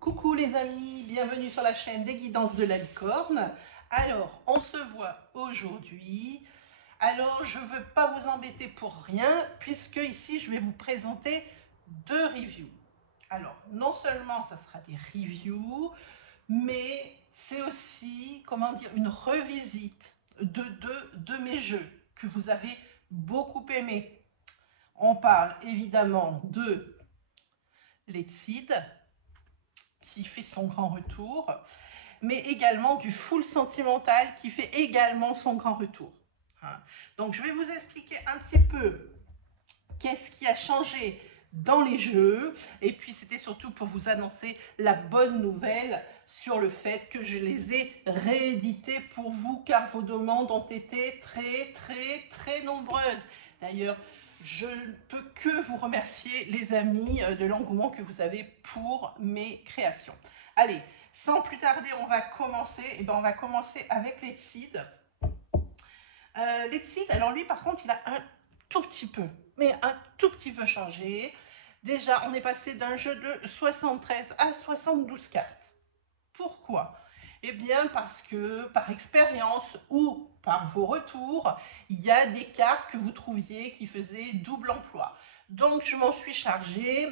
Coucou les amis, bienvenue sur la chaîne des guidances de la licorne. Alors, on se voit aujourd'hui. Alors, je ne veux pas vous embêter pour rien, puisque ici, je vais vous présenter deux reviews. Alors, non seulement ça sera des reviews, mais c'est aussi, comment dire, une revisite de deux de mes jeux que vous avez beaucoup aimés. On parle évidemment de Let's Seed, qui fait son grand retour, mais également du Full Sentimental qui fait également son grand retour. Donc je vais vous expliquer un petit peu qu'est-ce qui a changé dans les jeux, et puis c'était surtout pour vous annoncer la bonne nouvelle sur le fait que je les ai réédités pour vous, car vos demandes ont été très nombreuses. D'ailleurs, je ne peux que vous remercier les amis de l'engouement que vous avez pour mes créations. Allez, sans plus tarder, on va commencer. On va commencer avec Let's Seed. Let's Seed, alors lui par contre, il a un tout petit peu, mais un tout petit peu changé. Déjà, on est passé d'un jeu de 73 à 72 cartes. Pourquoi? Eh bien, parce que par expérience ou par vos retours, il y a des cartes que vous trouviez qui faisaient double emploi. Donc, je m'en suis chargée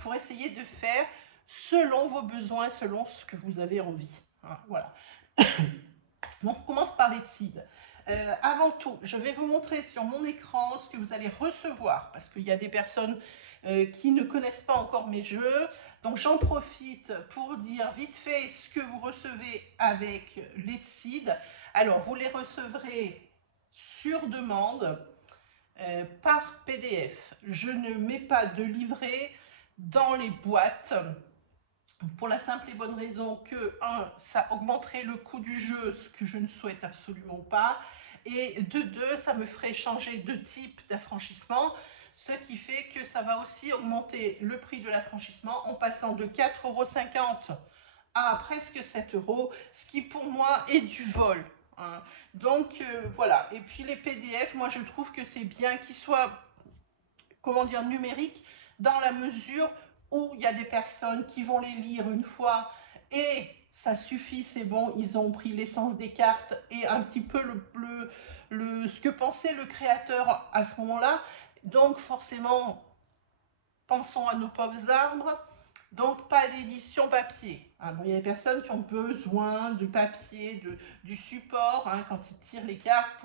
pour essayer de faire selon vos besoins, selon ce que vous avez envie. Voilà. Donc, on commence par Let's Seed. Avant tout, je vais vous montrer sur mon écran ce que vous allez recevoir, parce qu'il y a des personnes qui ne connaissent pas encore mes jeux. Donc j'en profite pour dire vite fait ce que vous recevez avec Let's Seed. Alors vous les recevrez sur demande par PDF. Je ne mets pas de livret dans les boîtes, pour la simple et bonne raison que, ça augmenterait le coût du jeu, ce que je ne souhaite absolument pas, et de deux, ça me ferait changer de type d'affranchissement, ce qui fait que ça va aussi augmenter le prix de l'affranchissement en passant de 4,50 € à presque 7 €, ce qui pour moi est du vol. Donc voilà, et puis les PDF, moi je trouve que c'est bien qu'ils soient, comment dire, numériques, dans la mesure où il y a des personnes qui vont les lire une fois et ça suffit, c'est bon, ils ont pris l'essence des cartes et un petit peu ce que pensait le créateur à ce moment-là. Donc forcément, pensons à nos pauvres arbres, donc pas d'édition papier. Bon, il y a des personnes qui ont besoin de papier, du support, quand ils tirent les cartes,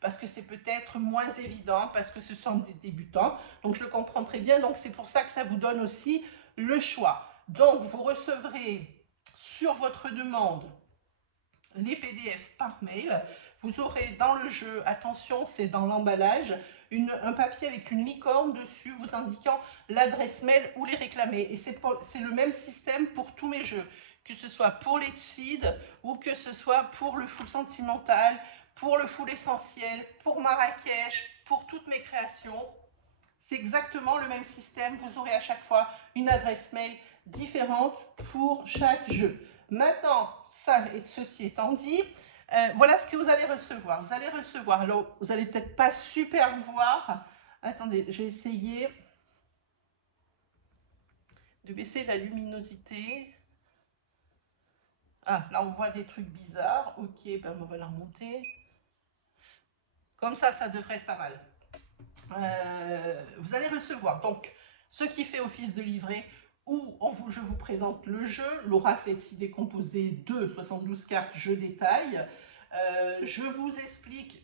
parce que c'est peut-être moins évident, parce que ce sont des débutants. Donc je le comprends très bien, donc c'est pour ça que ça vous donne aussi le choix. Donc vous recevrez sur votre demande les PDF par mail. Vous aurez dans le jeu, attention, c'est dans l'emballage, un papier avec une licorne dessus vous indiquant l'adresse mail où les réclamer. Et c'est le même système pour tous mes jeux, que ce soit pour Let's Seed ou que ce soit pour le Full Sentimental, pour le Full Essentiel, pour Marrakech, pour toutes mes créations. C'est exactement le même système. Vous aurez à chaque fois une adresse mail différente pour chaque jeu. Maintenant, ceci étant dit, voilà ce que vous allez recevoir. Vous allez recevoir, alors vous n'allez peut-être pas super voir. Attendez, je vais essayer de baisser la luminosité. Ah, là on voit des trucs bizarres. Ok, ben on va la remonter. Comme ça devrait être pas mal. Vous allez recevoir donc ce qui fait office de livret, où je vous présente le jeu, l'oracle Let's Seed composé de 72 cartes, je détaille. Je vous explique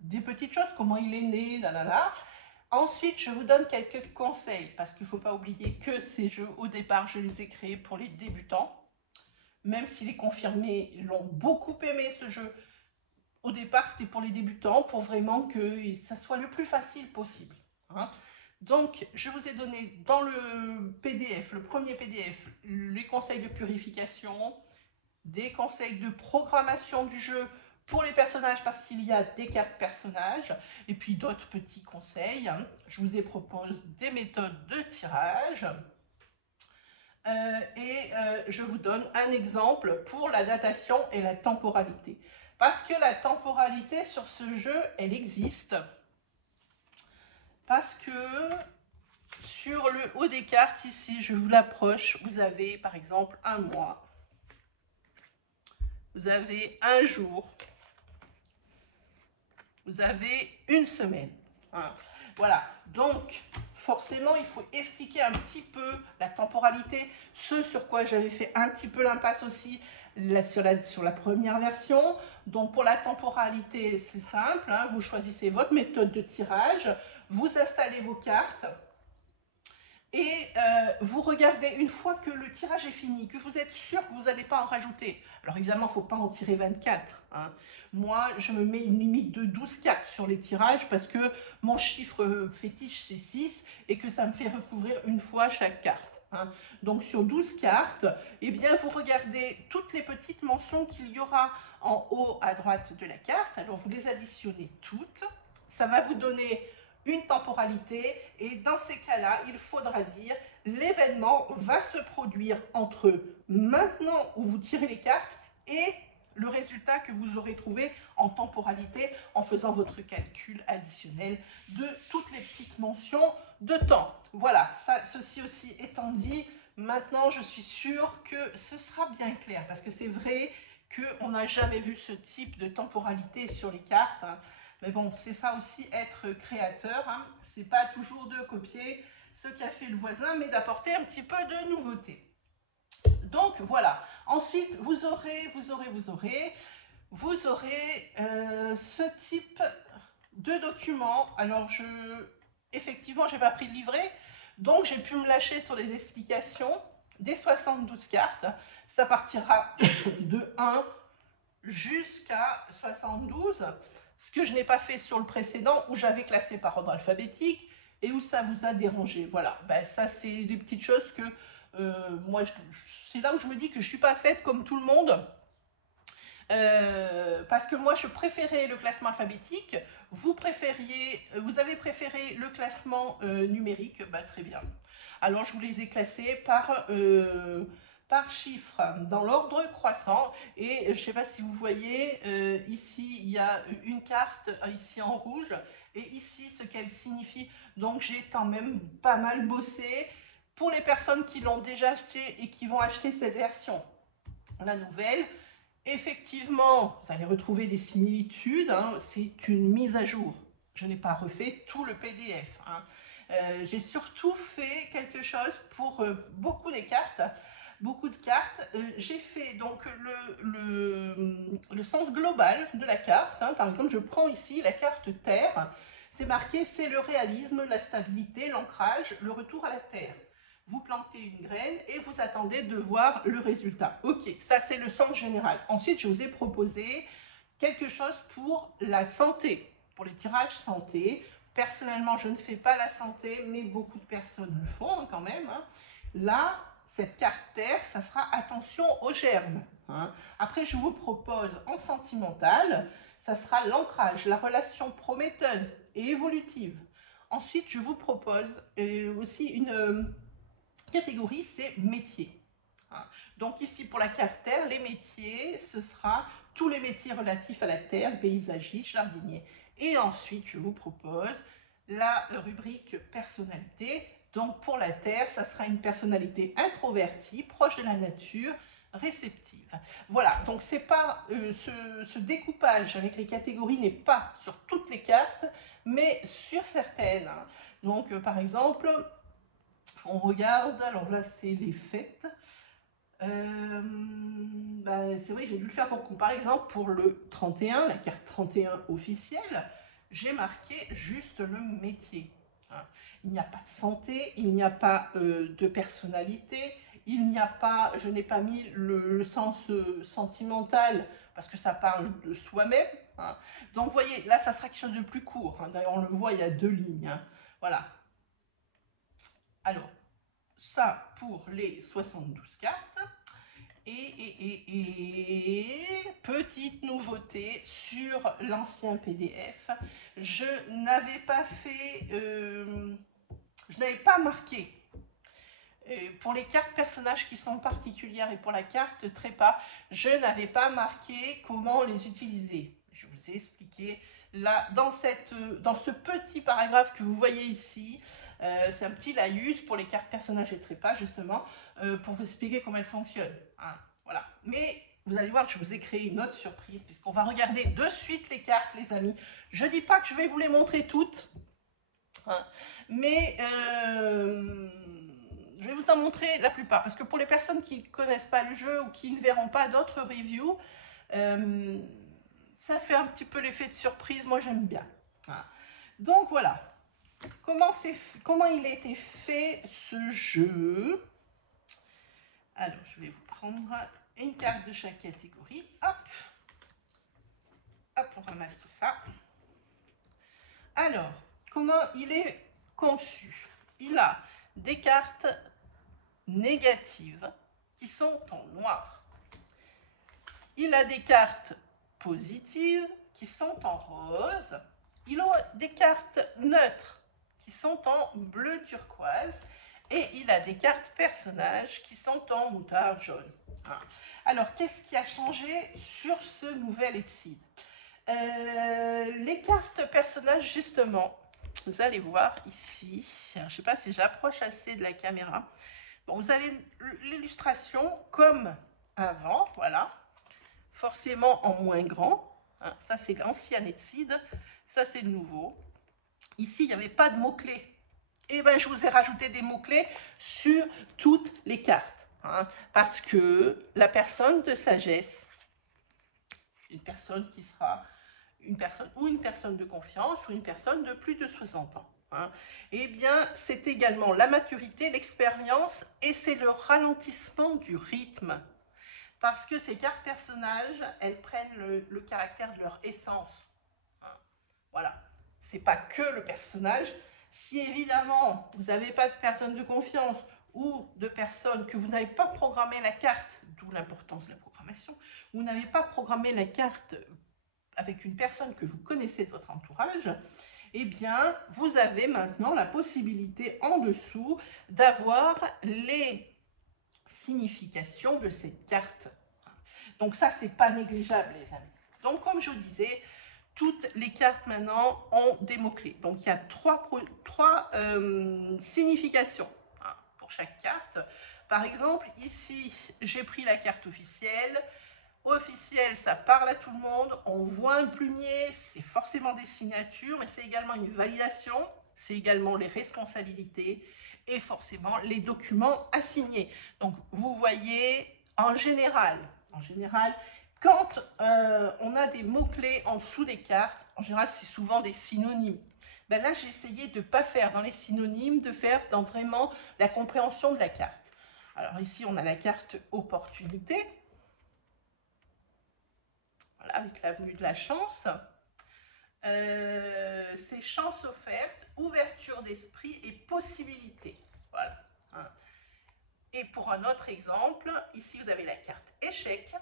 des petites choses, comment il est né, là. Ensuite, je vous donne quelques conseils, parce qu'il ne faut pas oublier que ces jeux, au départ, je les ai créés pour les débutants. Même si les confirmés l'ont beaucoup aimé, ce jeu, au départ, c'était pour les débutants, pour vraiment que ça soit le plus facile possible. Donc, je vous ai donné dans le PDF, le premier PDF, les conseils de purification, des conseils de programmation du jeu pour les personnages, parce qu'il y a des cartes personnages, et puis d'autres petits conseils. Je vous ai proposé des méthodes de tirage. Je vous donne un exemple pour la datation et la temporalité. Parce que la temporalité sur ce jeu, elle existe. Parce que Sur le haut des cartes, ici, je vous l'approche, vous avez par exemple un mois, vous avez un jour, vous avez une semaine. Voilà, donc forcément, il faut expliquer un petit peu la temporalité, ce sur quoi j'avais fait un petit peu l'impasse aussi sur la première version. Donc pour la temporalité, c'est simple, hein, vous choisissez votre méthode de tirage, vous installez vos cartes, et vous regardez une fois que le tirage est fini, que vous êtes sûr que vous n'allez pas en rajouter. Alors évidemment, il ne faut pas en tirer 24. Hein. Moi, je me mets une limite de 12 cartes sur les tirages parce que mon chiffre fétiche, c'est 6 et que ça me fait recouvrir une fois chaque carte. Hein. Donc sur 12 cartes, eh bien, vous regardez toutes les petites mentions qu'il y aura en haut à droite de la carte. Alors vous les additionnez toutes. Ça va vous donner une temporalité, et dans ces cas-là, il faudra dire l'événement va se produire entre maintenant où vous tirez les cartes et le résultat que vous aurez trouvé en temporalité en faisant votre calcul additionnel de toutes les petites mentions de temps. Voilà, ceci aussi étant dit, maintenant je suis sûre que ce sera bien clair parce que c'est vrai qu'on n'a jamais vu ce type de temporalité sur les cartes. Hein. Mais bon, c'est ça aussi être créateur, hein. C'est pas toujours de copier ce qu'a fait le voisin, mais d'apporter un petit peu de nouveauté. Donc voilà, ensuite vous aurez ce type de document. Alors effectivement, j'ai pas pris le livret, donc j'ai pu me lâcher sur les explications des 72 cartes. Ça partira de 1 jusqu'à 72. Ce que je n'ai pas fait sur le précédent, où j'avais classé par ordre alphabétique et où ça vous a dérangé. Voilà, ben, ça c'est des petites choses que moi, c'est là où je me dis que je ne suis pas faite comme tout le monde. Parce que moi je préférais le classement alphabétique, vous avez préféré le classement numérique, bah, très bien. Alors je vous les ai classés par chiffre, dans l'ordre croissant, et je ne sais pas si vous voyez, ici il y a une carte, ici en rouge, et ici ce qu'elle signifie, donc j'ai quand même pas mal bossé pour les personnes qui l'ont déjà acheté et qui vont acheter cette version, la nouvelle. Effectivement, vous allez retrouver des similitudes, hein, c'est une mise à jour. Je n'ai pas refait tout le PDF. Hein. J'ai surtout fait quelque chose pour beaucoup de cartes. J'ai fait donc le sens global de la carte. Hein. Par exemple, je prends ici la carte Terre. C'est marqué, c'est le réalisme, la stabilité, l'ancrage, le retour à la Terre. Vous plantez une graine et vous attendez de voir le résultat. Ok, ça c'est le sens général. Ensuite, je vous ai proposé quelque chose pour la santé, pour les tirages santé. Personnellement, je ne fais pas la santé, mais beaucoup de personnes le font hein, quand même. Hein. Là, cette carte Terre, ça sera attention aux germes. Hein. Après, je vous propose en sentimental, ça sera l'ancrage, la relation prometteuse et évolutive. Ensuite, je vous propose aussi une catégorie, c'est métier. Donc ici, pour la carte Terre, les métiers, ce sera tous les métiers relatifs à la terre, paysagiste, jardinier. Et ensuite, je vous propose la rubrique personnalité. Donc pour la Terre, ça sera une personnalité introvertie, proche de la nature, réceptive. Voilà, donc c'est pas ce découpage avec les catégories n'est pas sur toutes les cartes, mais sur certaines. Donc par exemple, on regarde, alors là c'est les fêtes. C'est vrai, j'ai dû le faire beaucoup. Par exemple, pour le 31, la carte 31 officielle, j'ai marqué juste le métier. Hein. Il n'y a pas de santé, il n'y a pas de personnalité, il n'y a pas, je n'ai pas mis le sens sentimental parce que ça parle de soi-même. Hein. Donc, vous voyez, là, ça sera quelque chose de plus court. Hein. D'ailleurs, on le voit, il y a 2 lignes. Hein. Voilà. Alors, ça pour les 72 cartes. Et petite nouveauté sur l'ancien PDF, je n'avais pas fait, je n'avais pas marqué pour les cartes personnages qui sont particulières et pour la carte trépas, je n'avais pas marqué comment les utiliser. Je vous ai expliqué Là, dans ce petit paragraphe que vous voyez ici, c'est un petit laïus pour les cartes personnages et trépas, justement, pour vous expliquer comment elles fonctionnent. Hein, voilà. Mais vous allez voir que je vous ai créé une autre surprise, puisqu'on va regarder de suite les cartes, les amis. Je ne dis pas que je vais vous les montrer toutes, hein, mais je vais vous en montrer la plupart, parce que pour les personnes qui ne connaissent pas le jeu ou qui ne verront pas d'autres reviews, ça fait un petit peu l'effet de surprise, moi j'aime bien. Hein. Donc voilà. Comment il a été fait ce jeu? Alors, je vais vous prendre une carte de chaque catégorie. Hop. Hop, on ramasse tout ça. Alors, comment il est conçu? Il a des cartes négatives qui sont en noir. Il a des cartes positives qui sont en rose. Il a des cartes neutres qui sont en bleu turquoise et il a des cartes personnages qui sont en moutarde jaune. Alors, qu'est-ce qui a changé sur ce nouvel Exceed? Les cartes personnages, justement, vous allez voir ici, je ne sais pas si j'approche assez de la caméra. Bon, vous avez l'illustration comme avant, voilà, forcément en moins grand. Hein, ça, c'est l'ancien Exceed, ça, c'est le nouveau. Ici, il n'y avait pas de mots-clés. Et bien, je vous ai rajouté des mots-clés sur toutes les cartes. Hein, parce que la personne de sagesse, une personne qui sera une personne de confiance ou une personne de plus de 60 ans. Hein, eh bien, c'est également la maturité, l'expérience et c'est le ralentissement du rythme. Parce que ces cartes personnages, elles prennent le caractère de leur essence. Hein, voilà. C'est pas que le personnage. Si évidemment, vous n'avez pas de personne de confiance ou de personne que vous n'avez pas programmé la carte, d'où l'importance de la programmation, vous n'avez pas programmé la carte avec une personne que vous connaissez de votre entourage, eh bien, vous avez maintenant la possibilité en dessous d'avoir les significations de cette carte. Donc ça, c'est pas négligeable, les amis. Donc, comme je vous disais, toutes les cartes maintenant ont des mots-clés. Donc, il y a trois significations hein, pour chaque carte. Par exemple, ici, j'ai pris la carte officielle. Officiel, ça parle à tout le monde, on voit un plumier, c'est forcément des signatures, mais c'est également une validation, c'est également les responsabilités et forcément les documents à signer. Donc, vous voyez, en général, quand on a des mots-clés en dessous des cartes, en général, c'est souvent des synonymes. Ben là, j'ai essayé de ne pas faire dans les synonymes, de faire dans vraiment la compréhension de la carte. Alors ici, on a la carte opportunité. Voilà, avec l'avenue de la chance. C'est chance offerte, ouverture d'esprit et possibilité. Voilà. Hein. Et pour un autre exemple, ici vous avez la carte échec.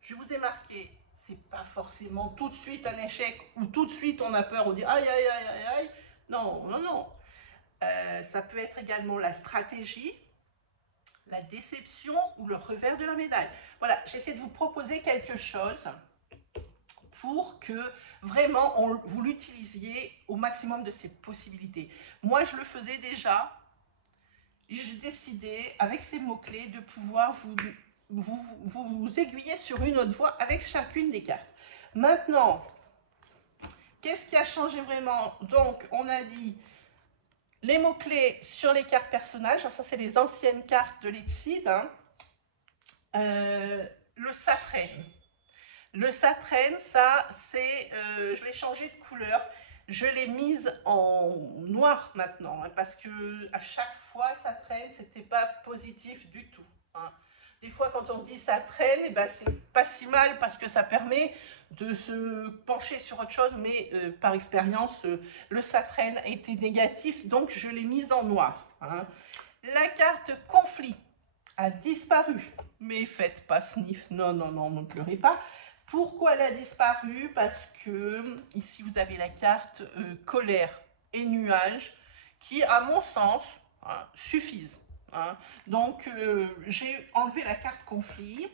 Je vous ai marqué, c'est pas forcément tout de suite un échec ou tout de suite on a peur, on dit aïe aïe aïe aïe aïe. Non, non, non. Ça peut être également la stratégie, la déception ou le revers de la médaille. Voilà, j'essaie de vous proposer quelque chose pour que vraiment vous l'utilisiez au maximum de ses possibilités. Moi, je le faisais déjà. J'ai décidé, avec ces mots-clés, de pouvoir vous aiguiller sur une autre voie avec chacune des cartes. Maintenant, qu'est-ce qui a changé vraiment? Donc, on a dit les mots-clés sur les cartes personnages. Alors ça, c'est les anciennes cartes de l'Exceed. Hein. Le Satraine. Le Satraine, ça, c'est... je l'ai changé de couleur. Je l'ai mise en noir maintenant. Hein, parce que à chaque fois, Satraine, c'était pas positif du tout. Hein. Des fois, quand on dit ça traîne, eh ben, c'est pas si mal parce que ça permet de se pencher sur autre chose, mais par expérience, le ça traîne a été négatif, donc je l'ai mise en noir. Hein. La carte conflit a disparu, mais faites pas sniff, non, non, non, ne pleurez pas. Pourquoi elle a disparu? Parce que ici, vous avez la carte colère et nuage qui, à mon sens, hein, suffisent. Hein. Donc, j'ai enlevé la carte conflit.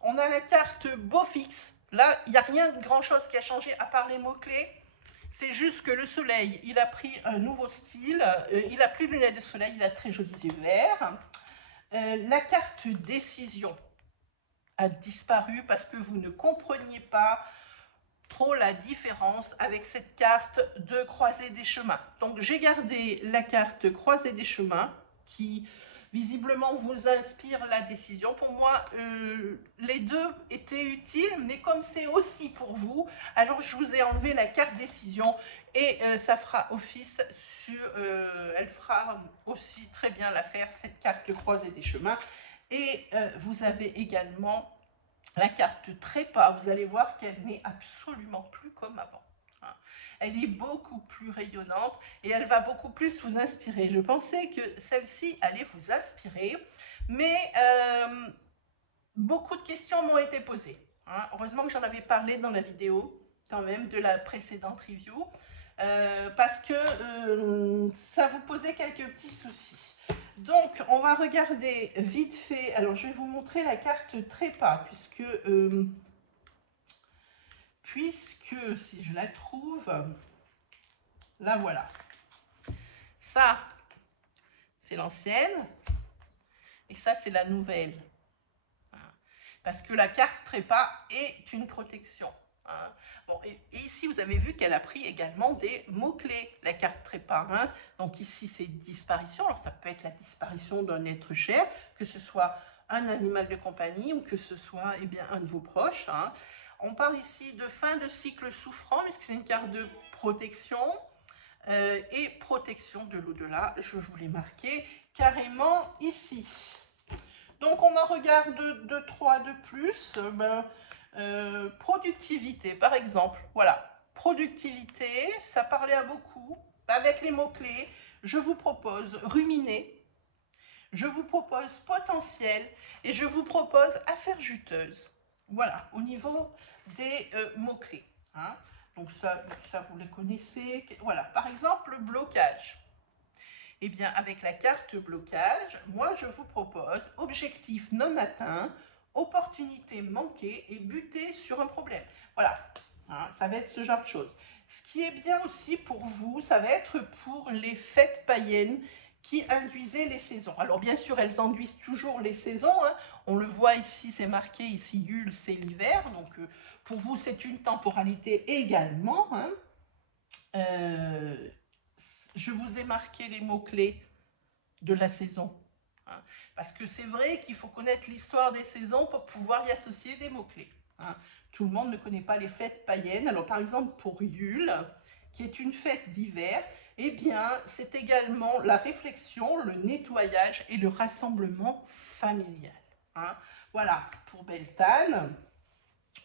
On a la carte beau fixe. Là, il n'y a rien de grand-chose qui a changé à part les mots-clés. C'est juste que le soleil, il a pris un nouveau style. Il n'a plus de lunettes de soleil, il a de très jolis yeux verts. La carte décision a disparu parce que vous ne compreniez pas trop la différence avec cette carte de croisée des chemins. Donc j'ai gardé la carte croisée des chemins qui visiblement vous inspire la décision. Pour moi, les deux étaient utiles, mais comme c'est aussi pour vous, alors je vous ai enlevé la carte décision et ça fera office sur, elle fera aussi très bien l'affaire, cette carte croisée des chemins. Et vous avez également la carte trépas. Vous allez voir qu'elle n'est absolument plus comme avant. Elle est beaucoup plus rayonnante et elle va beaucoup plus vous inspirer. Je pensais que celle-ci allait vous inspirer, mais beaucoup de questions m'ont été posées. Heureusement que j'en avais parlé dans la vidéo, quand même, de la précédente review, parce que ça vous posait quelques petits soucis. Donc, on va regarder vite fait. Alors, je vais vous montrer la carte trépas, puisque si je la trouve, la voilà. Ça, c'est l'ancienne, et ça, c'est la nouvelle. Parce que la carte trépas est une protection. Bon, et ici, vous avez vu qu'elle a pris également des mots-clés, la carte trépas. Donc ici, c'est disparition. Alors, ça peut être la disparition d'un être cher, que ce soit un animal de compagnie ou que ce soit un de vos proches. On parle ici de fin de cycle souffrant, puisque c'est une carte de protection et protection de l'au-delà. Je vous l'ai marqué carrément ici. Donc, on en regarde 2-3 de plus. Productivité, par exemple. Voilà, productivité, ça parlait à beaucoup. Avec les mots-clés, je vous propose ruminer, je vous propose potentiel et je vous propose affaire juteuse. Voilà, au niveau des mots-clés. Donc ça, vous les connaissez. Voilà, par exemple, blocage. Eh bien, avec la carte blocage, moi, je vous propose objectif non atteint, opportunité manquée et buter sur un problème. Voilà, ça va être ce genre de choses. Ce qui est bien aussi pour vous, ça va être pour les fêtes païennes qui induisaient les saisons. Alors, bien sûr, elles induisent toujours les saisons. On le voit ici, c'est marqué, ici, Yule, c'est l'hiver. Donc, pour vous, c'est une temporalité également. Je vous ai marqué les mots-clés de la saison. Parce que c'est vrai qu'il faut connaître l'histoire des saisons pour pouvoir y associer des mots-clés. Tout le monde ne connaît pas les fêtes païennes. Alors par exemple pour Yule, qui est une fête d'hiver, eh bien c'est également la réflexion, le nettoyage et le rassemblement familial. Voilà, pour Beltane,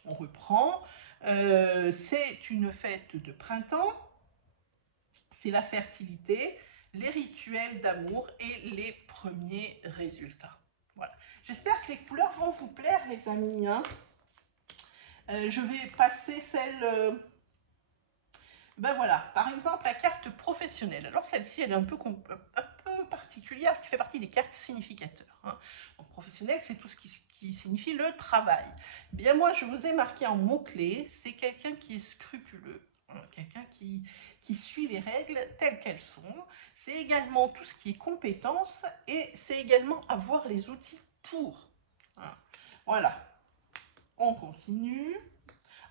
on reprend. C'est une fête de printemps. C'est la fertilité, les rituels d'amour et les premiers résultats. Voilà. J'espère que les couleurs vont vous plaire, les amis. Je vais passer celle... Ben voilà, par exemple, la carte professionnelle. Alors celle-ci, elle est un peu particulière parce qu'elle fait partie des cartes significateurs. Donc professionnel, c'est tout ce qui signifie le travail. Bien moi, je vous ai marqué en mots-clés, c'est quelqu'un qui est scrupuleux. Quelqu'un qui suit les règles telles qu'elles sont. C'est également tout ce qui est compétence et c'est également avoir les outils pour. Voilà. On continue.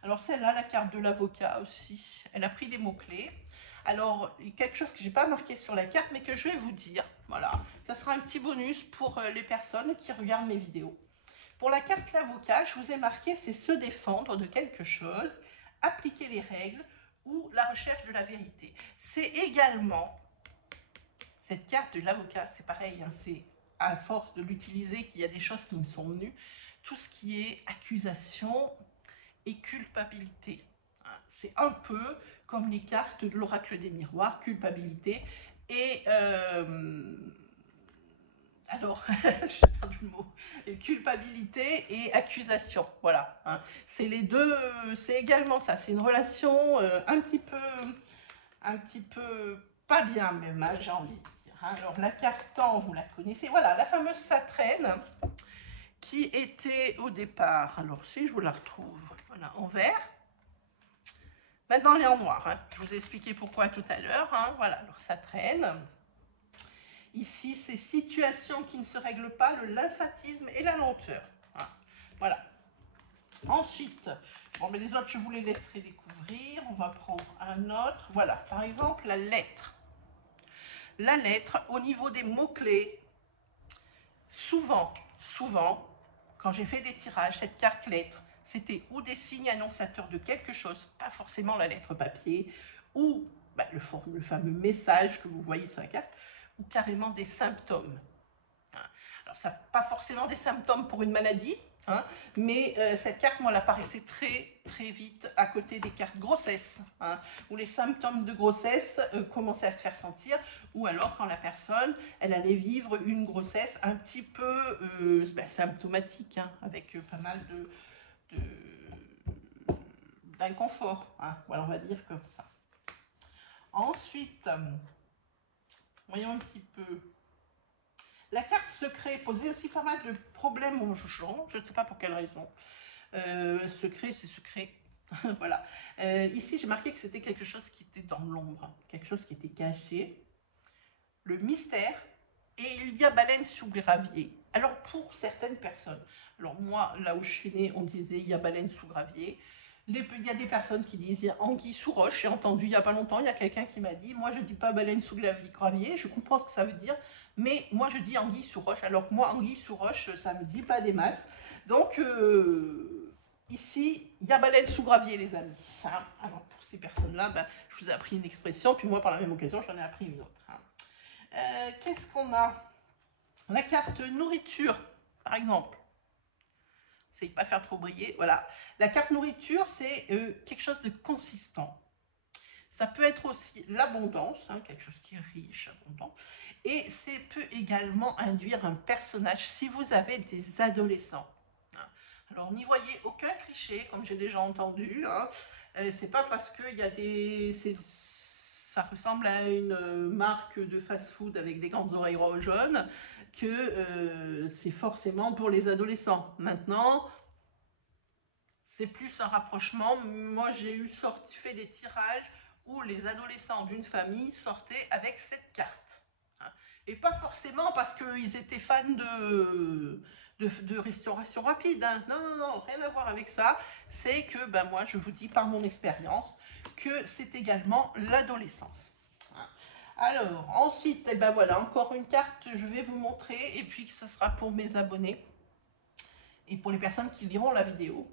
Alors celle-là, la carte de l'avocat aussi, elle a pris des mots-clés. Alors, quelque chose que je n'ai pas marqué sur la carte, mais que je vais vous dire. Voilà, ça sera un petit bonus pour les personnes qui regardent mes vidéos. Pour la carte l'avocat, je vous ai marqué, c'est se défendre de quelque chose, appliquer les règles, ou la recherche de la vérité. C'est également, cette carte de l'avocat, c'est pareil, c'est à force de l'utiliser qu'il y a des choses qui me sont venues, tout ce qui est accusation et culpabilité. C'est un peu comme les cartes de l'oracle des miroirs, culpabilité et... alors, je perds le mot, culpabilité et accusation, voilà. C'est les deux, c'est également ça, c'est une relation un petit peu pas bien même, j'ai envie de dire. Alors la carte temps, vous la connaissez, voilà, la fameuse Satrène qui était au départ, alors si je vous la retrouve, voilà, en vert. Maintenant, elle est en noir. Hein. Je vous ai expliqué pourquoi tout à l'heure. Hein. Voilà, alors ça traîne. Ici, c'est situation qui ne se règle pas, le lymphatisme et la lenteur. Hein. Voilà. Ensuite, bon, mais les autres, je vous les laisserai découvrir. On va prendre un autre. Voilà, par exemple, la lettre. La lettre, au niveau des mots-clés, souvent, quand j'ai fait des tirages, cette carte lettre, c'était ou des signes annonçateurs de quelque chose, pas forcément la lettre papier, ou le fameux message que vous voyez sur la carte, ou carrément des symptômes. Alors, ça n'a pas forcément des symptômes pour une maladie, hein, mais cette carte, moi, elle apparaissait très vite à côté des cartes grossesse, hein, où les symptômes de grossesse commençaient à se faire sentir, ou alors quand la personne, elle allait vivre une grossesse un petit peu symptomatique, hein, avec pas mal d'inconfort, hein, voilà, on va dire comme ça. Ensuite, voyons un petit peu. La carte secret posait aussi pas mal de problèmes aux gens, je ne sais pas pour quelle raison. Secret, c'est secret. Voilà. Ici, j'ai marqué que c'était quelque chose qui était dans l'ombre, quelque chose qui était caché. Le mystère, et il y a baleine sous gravier. Alors, pour certaines personnes, alors moi, là où je suis née, on disait il y a baleine sous gravier. Il y a des personnes qui disent il y a anguille sous roche. J'ai entendu il n'y a pas longtemps, il y a quelqu'un qui m'a dit moi je ne dis pas baleine sous gravier, je comprends ce que ça veut dire, mais moi je dis anguille sous roche, alors que moi anguille sous roche ça ne me dit pas des masses. Donc ici il y a baleine sous gravier les amis. Hein. Alors pour ces personnes-là, je vous ai appris une expression, puis moi par la même occasion j'en ai appris une autre. Hein. Qu'est-ce qu'on a? La carte nourriture par exemple. C'est pas faire trop briller, voilà. La carte nourriture, c'est quelque chose de consistant. Ça peut être aussi l'abondance, hein, quelque chose qui est riche, abondant. Et ça peut également induire un personnage si vous avez des adolescents. Alors, n'y voyez aucun cliché, comme j'ai déjà entendu. Hein. C'est pas parce qu'il y a des... Ça ressemble à une marque de fast-food avec des grandes oreilles jaunes que c'est forcément pour les adolescents. Maintenant, c'est plus un rapprochement. Moi, j'ai fait des tirages où les adolescents d'une famille sortaient avec cette carte. Et pas forcément parce qu'ils étaient fans de restauration rapide. Hein. Non, rien à voir avec ça. C'est que, moi, je vous dis par mon expérience que c'est également l'adolescence. Alors, ensuite, voilà, encore une carte, je vais vous montrer, et puis ça sera pour mes abonnés et pour les personnes qui liront la vidéo.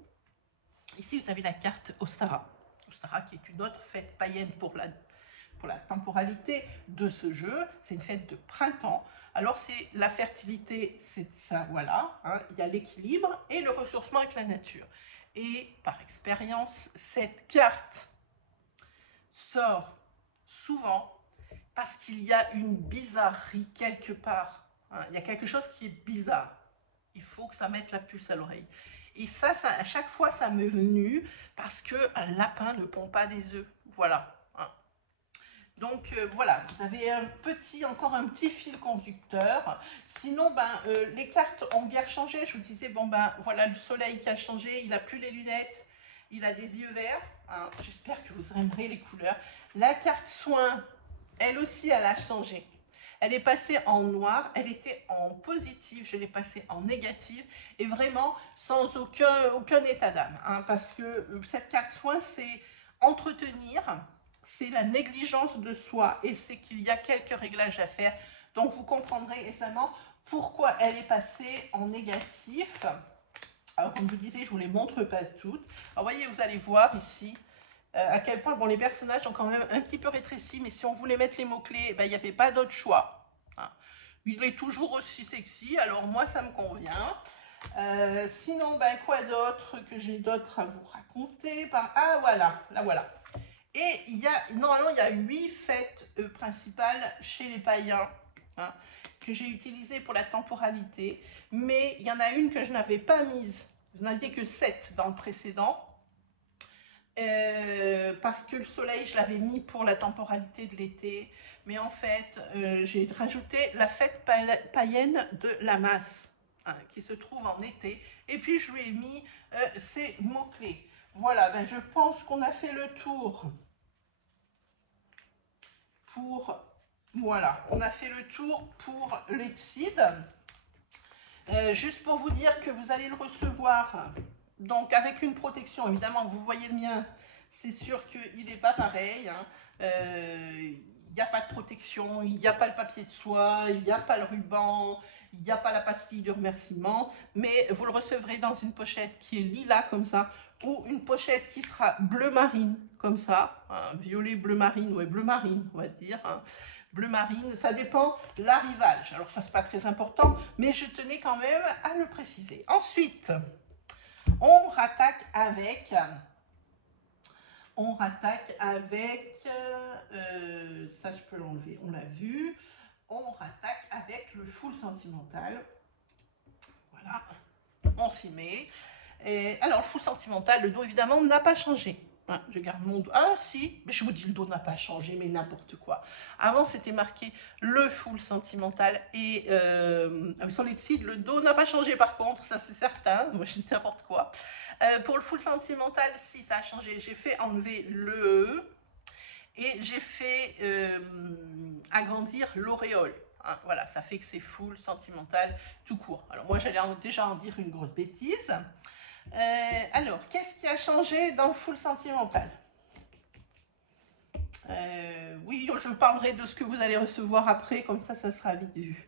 Ici, vous avez la carte Ostara. Ostara, qui est une autre fête païenne pour la temporalité de ce jeu. C'est une fête de printemps. Alors, c'est la fertilité, c'est ça, voilà. Hein, il y a l'équilibre et le ressourcement avec la nature. Et par expérience, cette carte sort souvent parce qu'il y a une bizarrerie quelque part. Hein, il y a quelque chose qui est bizarre. Il faut que ça mette la puce à l'oreille. Et ça, à chaque fois, ça m'est venu parce qu'un lapin ne pond pas des œufs. Voilà. Hein. Donc, voilà, vous avez encore un petit fil conducteur. Sinon, les cartes ont bien changé. Je vous disais, voilà, le soleil qui a changé, il n'a plus les lunettes, il a des yeux verts. Hein. J'espère que vous aimerez les couleurs. La carte soin, elle aussi, elle a changé. Elle est passée en noir, elle était en positif, je l'ai passée en négatif, et vraiment sans aucun état d'âme. Hein, parce que cette carte soin, c'est entretenir, c'est la négligence de soi, et c'est qu'il y a quelques réglages à faire. Donc vous comprendrez aisément pourquoi elle est passée en négatif. Alors comme je vous disais, je ne vous les montre pas toutes. Alors voyez, vous allez voir ici, à quel point les personnages ont quand même un petit peu rétréci, mais si on voulait mettre les mots-clés, il n'y avait pas d'autre choix. Hein. Il est toujours aussi sexy, alors moi ça me convient. Sinon, quoi d'autre que j'ai d'autre à vous raconter? Ah voilà, là voilà. Et normalement, il y a 8 fêtes principales chez les païens, hein, que j'ai utilisées pour la temporalité, mais il y en a une que je n'avais pas mise. Vous n'aviez que 7 dans le précédent. Parce que le soleil, je l'avais mis pour la temporalité de l'été, mais en fait, j'ai rajouté la fête païenne de la masse, hein, qui se trouve en été, et puis je lui ai mis ces mots-clés. Voilà, ben je pense qu'on a fait le tour pour... Voilà, on a fait le tour pour l'Exceed. Juste pour vous dire que vous allez le recevoir, donc avec une protection, évidemment, vous voyez le mien, c'est sûr qu'il n'est pas pareil, hein. Il n'y a pas de protection, il n'y a pas le papier de soie, il n'y a pas le ruban, il n'y a pas la pastille de remerciement, mais vous le recevrez dans une pochette qui est lilas comme ça, ou une pochette qui sera bleu marine, comme ça, hein, violet bleu marine, ouais, bleu marine, on va dire, hein. Bleu marine, ça dépend l'arrivage. Alors ça, c'est pas très important, mais je tenais quand même à le préciser. Ensuite, on rattaque avec... ça je peux l'enlever, on l'a vu. On rattaque avec le full sentimental. Voilà, on s'y met. Et alors, le full sentimental, le dos, évidemment, n'a pas changé. Hein, je garde mon dos. Ah, si, mais je vous dis, le dos n'a pas changé, mais n'importe quoi. Avant, c'était marqué le full sentimental. Et sur l'Exceed, le dos n'a pas changé, par contre, ça c'est certain. Moi, je dis n'importe quoi. Pour le full sentimental, si, ça a changé. J'ai fait enlever le E et j'ai fait agrandir l'auréole. Hein, voilà, ça fait que c'est full sentimental tout court. Alors, moi, j'allais déjà en dire une grosse bêtise. Alors, qu'est-ce qui a changé dans le full sentimental? Oui, je parlerai de ce que vous allez recevoir après, comme ça sera vite vu.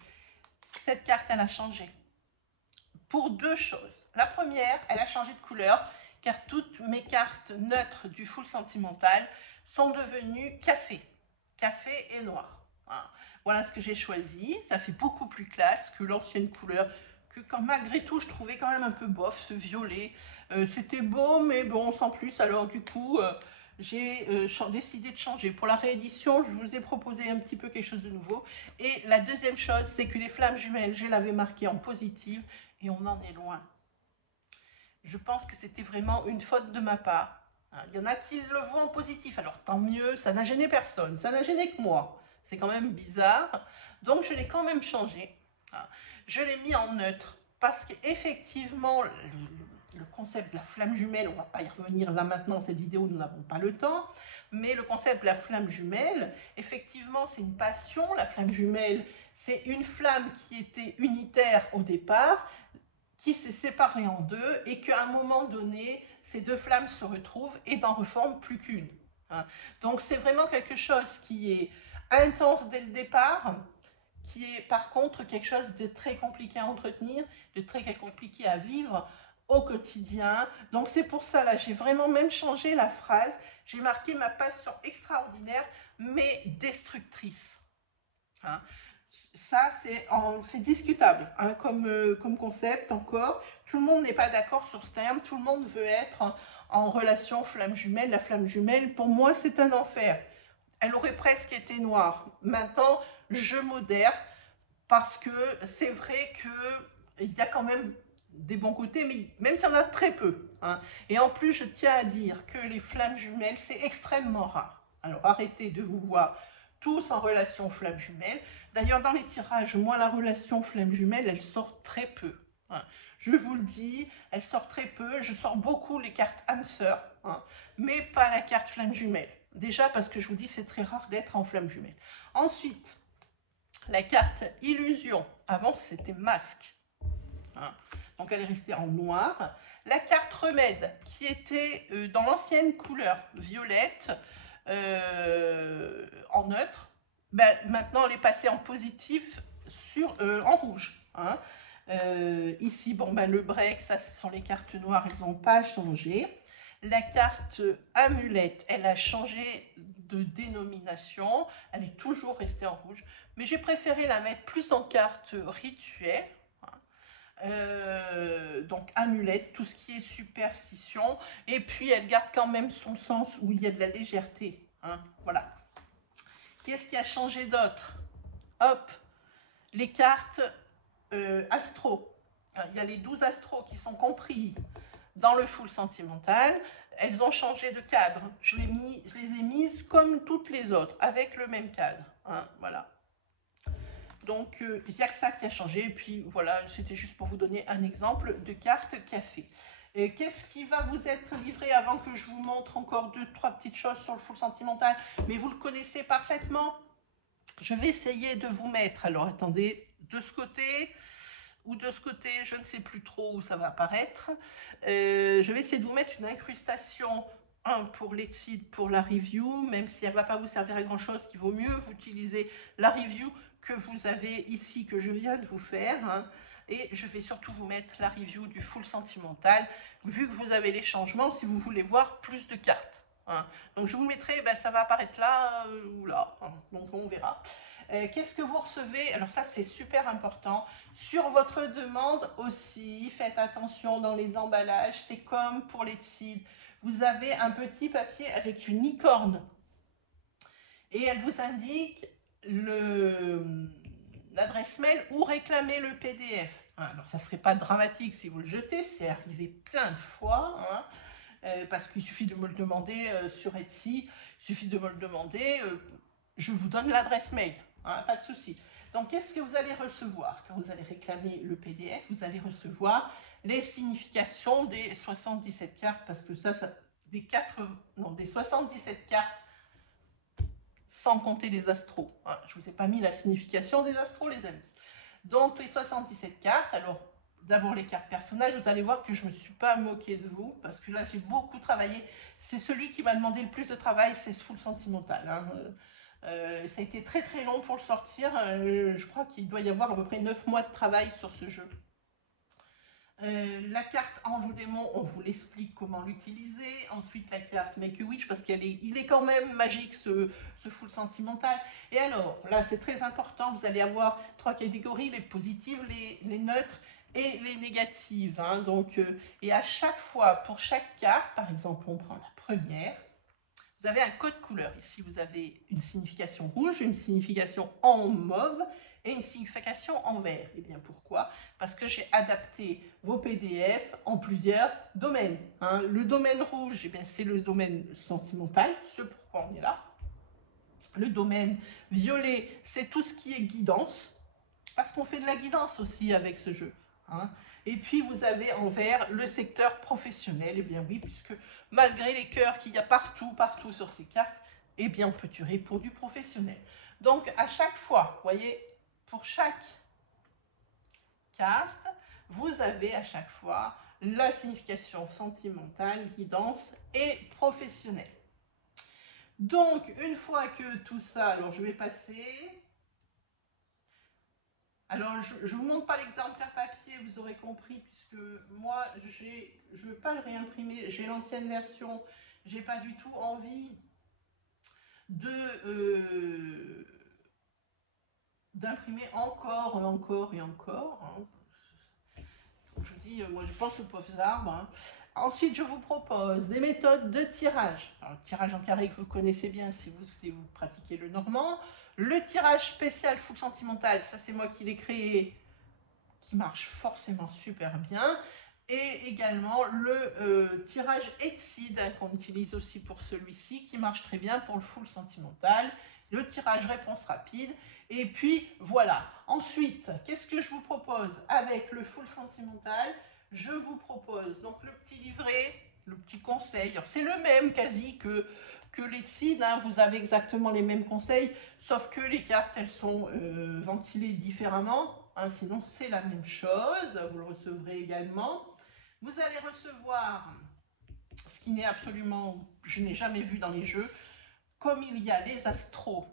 Cette carte, elle a changé pour deux choses. La première, elle a changé de couleur, car toutes mes cartes neutres du full sentimental sont devenues café et noir. Voilà ce que j'ai choisi. Ça fait beaucoup plus classe que l'ancienne couleur, que quand malgré tout je trouvais quand même un peu bof, ce violet. C'était beau, mais bon, sans plus. Alors du coup, j'ai décidé de changer. Pour la réédition, je vous ai proposé un petit peu quelque chose de nouveau. Et la deuxième chose, c'est que les flammes jumelles, je l'avais marqué en positive, et on en est loin. Je pense que c'était vraiment une faute de ma part. Il y en a qui le voient en positif, alors tant mieux, ça n'a gêné personne, ça n'a gêné que moi. C'est quand même bizarre, donc je l'ai quand même changé. Je l'ai mis en neutre, parce qu'effectivement, le concept de la flamme jumelle, on ne va pas y revenir là maintenant, cette vidéo, nous n'avons pas le temps, mais le concept de la flamme jumelle, effectivement, c'est une passion. La flamme jumelle, c'est une flamme qui était unitaire au départ, qui s'est séparée en deux, et qu'à un moment donné, ces deux flammes se retrouvent et n'en reforment plus qu'une. Donc c'est vraiment quelque chose qui est intense dès le départ, qui est par contre quelque chose de très compliqué à entretenir, de très compliqué à vivre au quotidien. Donc c'est pour ça, là, j'ai vraiment même changé la phrase. J'ai marqué ma passion extraordinaire, mais destructrice. Ça, c'est discutable, hein, comme concept encore. Tout le monde n'est pas d'accord sur ce terme. Tout le monde veut être en relation flamme jumelle. La flamme jumelle, pour moi, c'est un enfer. Elle aurait presque été noire. Maintenant, je modère parce que c'est vrai qu'il y a quand même des bons côtés, mais même s'il y en a très peu. Hein. Et en plus, je tiens à dire que les flammes jumelles, c'est extrêmement rare. Alors, arrêtez de vous voir tous en relation flamme jumelle. D'ailleurs, dans les tirages, moi, la relation flamme jumelle, elle sort très peu. Hein. Je vous le dis, elle sort très peu. Je sors beaucoup les cartes âme sœur, hein, mais pas la carte flamme jumelle. Déjà parce que je vous dis, c'est très rare d'être en flamme jumelle. Ensuite, la carte illusion. Avant, c'était masque. Hein. Donc, elle est restée en noir. La carte remède, qui était dans l'ancienne couleur violette, en neutre, ben, maintenant elle est passée en positif en rouge. Hein. Ici, bon, ben, le break, ça ce sont les cartes noires, elles n'ont pas changé. La carte amulette, elle a changé de dénomination, elle est toujours restée en rouge, mais j'ai préféré la mettre plus en carte rituelle. Donc amulette, tout ce qui est superstition, et puis elle garde quand même son sens où il y a de la légèreté. Hein, voilà. Qu'est-ce qui a changé d'autre? Hop, les cartes astro. Il y a les 12 astros qui sont compris dans le full sentimental. Elles ont changé de cadre. Je les ai mises comme toutes les autres, avec le même cadre. Hein, voilà. Donc, il n'y a que ça qui a changé. Et puis, voilà, c'était juste pour vous donner un exemple de carte café. Qu'est-ce qui va vous être livré avant que je vous montre encore 2-3 petites choses sur le full sentimental? Mais vous le connaissez parfaitement. Je vais essayer de vous mettre, alors attendez, de ce côté ou de ce côté, je ne sais plus trop où ça va apparaître. Je vais essayer de vous mettre une incrustation, pour l'Etsy, pour la review, même si elle ne va pas vous servir à grand chose, qu'il vaut mieux vous utiliser la review que vous avez ici, que je viens de vous faire. Hein. Et je vais surtout vous mettre la review du full sentimental, vu que vous avez les changements, si vous voulez voir plus de cartes. Hein. Donc je vous le mettrai, ben, ça va apparaître là ou là, hein. Donc on verra. Qu'est-ce que vous recevez? Alors ça c'est super important. Sur votre demande aussi, faites attention dans les emballages, c'est comme pour les Etsy. Vous avez un petit papier avec une licorne et elle vous indique l'adresse mail où réclamer le PDF. Alors ça ne serait pas dramatique si vous le jetez, c'est arrivé plein de fois, hein, parce qu'il suffit de me le demander sur Etsy, il suffit de me le demander, je vous donne l'adresse mail, hein, pas de souci. Donc qu'est-ce que vous allez recevoir? Quand vous allez réclamer le PDF, vous allez recevoir les significations des 77 cartes, parce que ça des 77 cartes, sans compter les astros. Hein, je ne vous ai pas mis la signification des astros, les amis. Donc, les 77 cartes, alors, d'abord les cartes personnages, vous allez voir que je ne me suis pas moquée de vous, parce que là, j'ai beaucoup travaillé. C'est celui qui m'a demandé le plus de travail, c'est ce full sentimental. Hein. Ça a été très très long pour le sortir. Je crois qu'il doit y avoir à peu près 9 mois de travail sur ce jeu. La carte Ange ou Démon, on vous l'explique comment l'utiliser. Ensuite, la carte Make a Wish, parce qu'il est quand même magique ce full sentimental. Et alors, là, c'est très important, vous allez avoir 3 catégories, les positives, les neutres et les négatives. Hein. Donc, et à chaque fois, pour chaque carte, par exemple, on prend la première, vous avez un code couleur. Ici, vous avez une signification rouge, une signification en mauve et une signification en vert. Et bien pourquoi? Parce que j'ai adapté vos PDF en plusieurs domaines. Hein. Le domaine rouge, c'est le domaine sentimental, ce pourquoi on est là. Le domaine violet, c'est tout ce qui est guidance, parce qu'on fait de la guidance aussi avec ce jeu. Hein. Et puis vous avez en vert le secteur professionnel, et bien oui, puisque malgré les cœurs qu'il y a partout sur ces cartes, eh bien on peut tirer pour du professionnel. Donc à chaque fois, vous voyez, pour chaque carte, vous avez à chaque fois la signification sentimentale, guidance et professionnelle. Donc une fois que tout ça, alors je vais passer... Alors, je ne vous montre pas l'exemplaire papier, vous aurez compris, puisque moi, je ne veux pas le réimprimer, j'ai l'ancienne version, je n'ai pas du tout envie d'imprimer encore et encore. Hein. Comme je vous dis, moi je pense aux pauvres arbres. Hein. Ensuite, je vous propose des méthodes de tirage. Alors, le tirage en carré que vous connaissez bien si vous pratiquez le normand. Le tirage spécial full sentimental, ça c'est moi qui l'ai créé, qui marche forcément super bien. Et également le tirage Exceed, qu'on utilise aussi pour celui-ci, qui marche très bien pour le full sentimental. Le tirage réponse rapide. Et puis voilà. Ensuite, qu'est-ce que je vous propose avec le full sentimental? Je vous propose donc le petit livret, le petit conseil. C'est le même quasi que l'Etsy, hein. Vous avez exactement les mêmes conseils, sauf que les cartes, elles sont ventilées différemment. Hein, sinon, c'est la même chose. Vous le recevrez également. Vous allez recevoir, ce qui n'est absolument, je n'ai jamais vu dans les jeux, comme il y a les astros,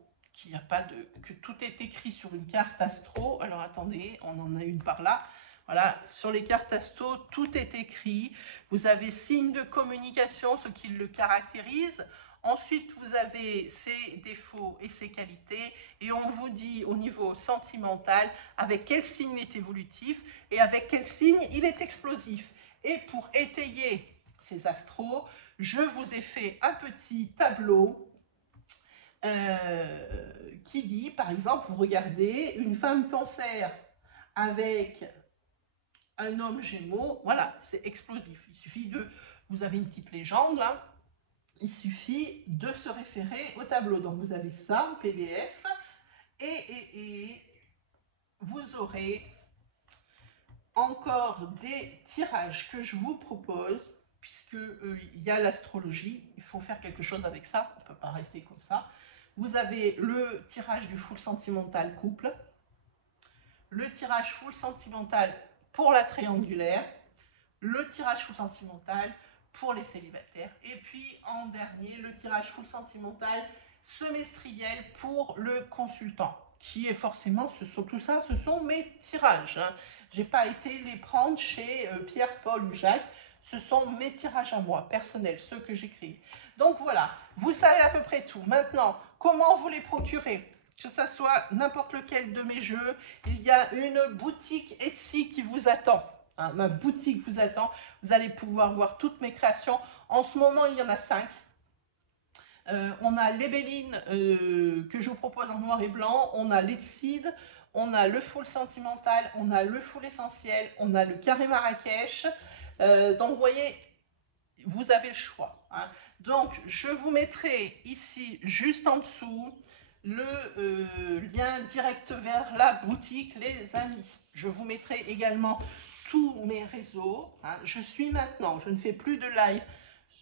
que tout est écrit sur une carte astro. Alors attendez, on en a une par là. Voilà, sur les cartes astro, tout est écrit. Vous avez signe de communication, ce qui le caractérise. Ensuite, vous avez ses défauts et ses qualités. Et on vous dit au niveau sentimental avec quel signe il est évolutif et avec quel signe il est explosif. Et pour étayer ces astros, je vous ai fait un petit tableau qui dit, par exemple, vous regardez une femme cancer avec un homme gémeaux, voilà, c'est explosif. Il suffit vous avez une petite légende là, il suffit de se référer au tableau. Donc vous avez ça en PDF et vous aurez encore des tirages que je vous propose, puisque il y a l'astrologie, il faut faire quelque chose avec ça, on ne peut pas rester comme ça. Vous avez le tirage du full sentimental couple, le tirage full sentimental pour la triangulaire, le tirage full sentimental pour les célibataires, et puis en dernier, le tirage full sentimental semestriel pour le consultant, qui est forcément, tout ça, ce sont mes tirages. Hein. Je n'ai pas été les prendre chez Pierre, Paul ou Jacques, ce sont mes tirages à moi, personnels, ceux que j'écris. Donc voilà, vous savez à peu près tout. Maintenant, comment vous les procurer? Que ce soit n'importe lequel de mes jeux, il y a une boutique Etsy qui vous attend. Hein, ma boutique vous attend. Vous allez pouvoir voir toutes mes créations. En ce moment, il y en a 5. On a l'ébéline que je vous propose en noir et blanc. On a l'Etsy, on a le full sentimental, on a le full essentiel, on a le carré Marrakech. Donc, vous voyez, vous avez le choix. Hein. Donc, je vous mettrai ici, juste en dessous, le lien direct vers la boutique, les amis. Je vous mettrai également tous mes réseaux. Hein. Je suis maintenant, je ne fais plus de live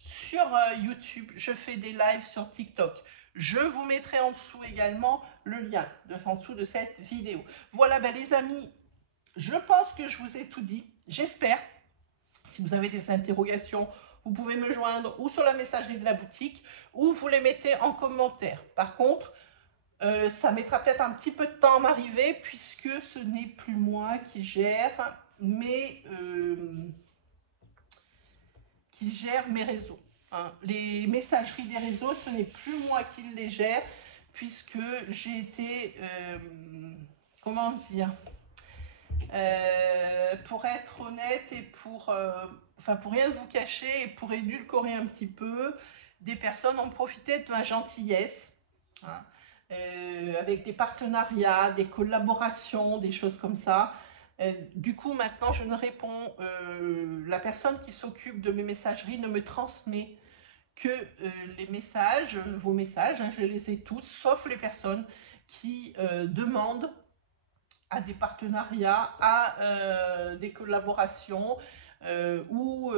sur YouTube, je fais des lives sur TikTok. Je vous mettrai en dessous également le lien en dessous de cette vidéo. Voilà, ben, les amis, je pense que je vous ai tout dit. J'espère. Si vous avez des interrogations, vous pouvez me joindre ou sur la messagerie de la boutique ou vous les mettez en commentaire. Par contre, ça mettra peut-être un petit peu de temps à m'arriver puisque ce n'est plus moi qui gère mes réseaux. Hein. Les messageries des réseaux, ce n'est plus moi qui les gère puisque j'ai été, comment dire, pour être honnête et pour rien vous cacher et pour édulcorer un petit peu, des personnes ont profité de ma gentillesse, hein, avec des partenariats, des collaborations, des choses comme ça. Du coup, maintenant, je ne réponds, la personne qui s'occupe de mes messageries ne me transmet que les messages, vos messages, hein, je les ai tous, sauf les personnes qui demandent à des partenariats, à des collaborations, ou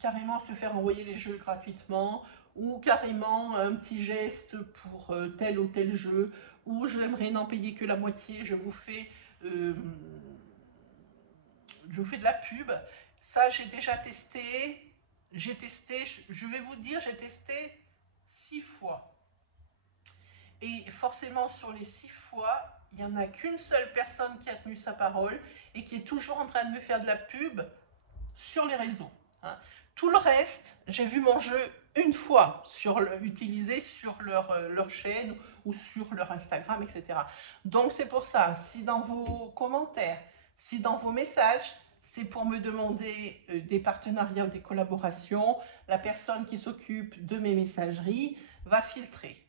carrément se faire envoyer les jeux gratuitement, ou carrément un petit geste pour tel ou tel jeu, ou j'aimerais n'en payer que la moitié, je vous fais de la pub. Ça, j'ai déjà testé. J'ai testé, je vais vous dire, j'ai testé 6 fois. Et forcément, sur les 6 fois, il n'y en a qu'une seule personne qui a tenu sa parole et qui est toujours en train de me faire de la pub sur les réseaux. Hein. Tout le reste, j'ai vu mon jeu une fois utilisé sur leur chaîne ou sur leur Instagram, etc. Donc c'est pour ça, si dans vos commentaires, si dans vos messages, c'est pour me demander des partenariats ou des collaborations, la personne qui s'occupe de mes messageries va filtrer.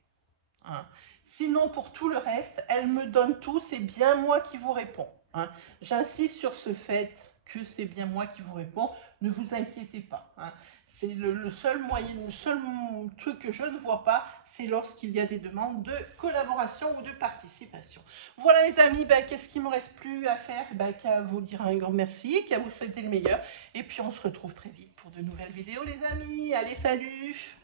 Hein. Sinon, pour tout le reste, elle me donne tout, c'est bien moi qui vous réponds. Hein. J'insiste sur ce fait que c'est bien moi qui vous réponds, ne vous inquiétez pas. Hein. C'est le seul moyen, le seul truc que je ne vois pas, c'est lorsqu'il y a des demandes de collaboration ou de participation. Voilà les amis, ben, qu'est-ce qu'il ne me reste plus à faire? Ben, qu'à vous dire un grand merci, qu'à vous souhaiter le meilleur. Et puis on se retrouve très vite pour de nouvelles vidéos les amis. Allez, salut!